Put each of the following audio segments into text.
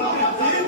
acredito.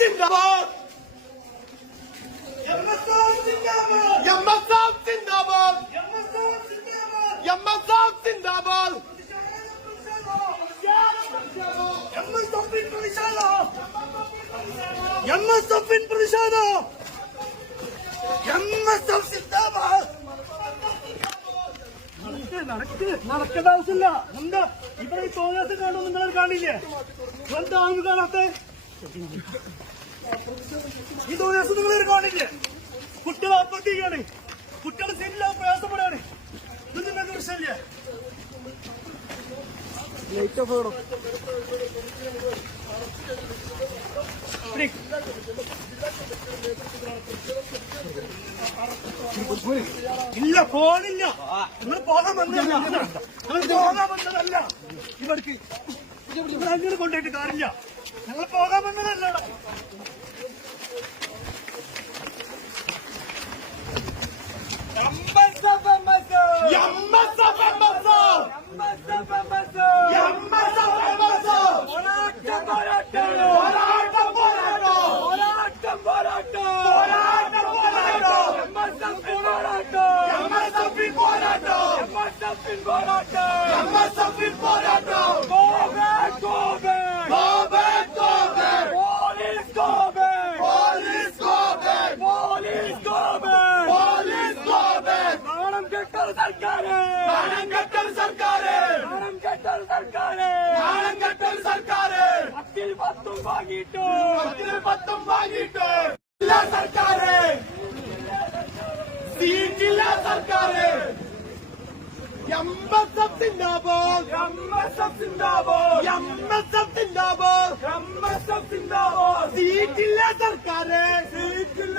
Zindabad! Zindabad! എംഎസ്എഫിൻ പ്രതിഷേധം. MSF സിന്ദാബാദ് നടക്ക് നടക്കേണ്ട ആവശ്യമില്ല. എന്താ? ഇവിടെ ഈ തോന്നത്ത് കാണും നിങ്ങൾ കാണില്ലേ? എന്താണ് കാണാത്തെ? ഈ തോന്നസ് നിങ്ങൾ കാണില്ലേ? കുട്ടികൾ ആത്മഹത്യയാണ് കുട്ടികൾ ശരിയില്ല പ്രയാസപ്പെടുകയാണ്. ഇത് നിങ്ങൾക്ക് വിഷയമില്ലേ? ലൈറ്റ് ഓഫ് ഇല്ല ഫോണില്ല നിങ്ങൾ പോകാൻ വന്നതല്ല. നിങ്ങൾ പോകാൻ വന്നതല്ല. ഇവർക്ക് ഇവിടെ കൊണ്ടുപോയിട്ട് കാര്യമില്ല. ഞങ്ങൾ പോകാൻ വന്നതല്ല സർക്കാര്. നാണംകെട്ടൽ സർക്കാര്. പത്തിൽ പത്തും വാങ്ങിയിട്ട്. പത്തിൽ പത്തും വാങ്ങിയിട്ട്. ജില്ലാ സർക്കാര്. സീറ്റില്ല സർക്കാര്. എം എസ് എഫ് സിന്ദാബാദ്. എം എസ് എഫ് സിന്ദാബാദ്. എം എസ് എഫ് സിന്ദാബാദ്. എം എസ് എഫ് സിന്ദാബാദ്. സീറ്റില്ല സർക്കാര്. സീറ്റില്ല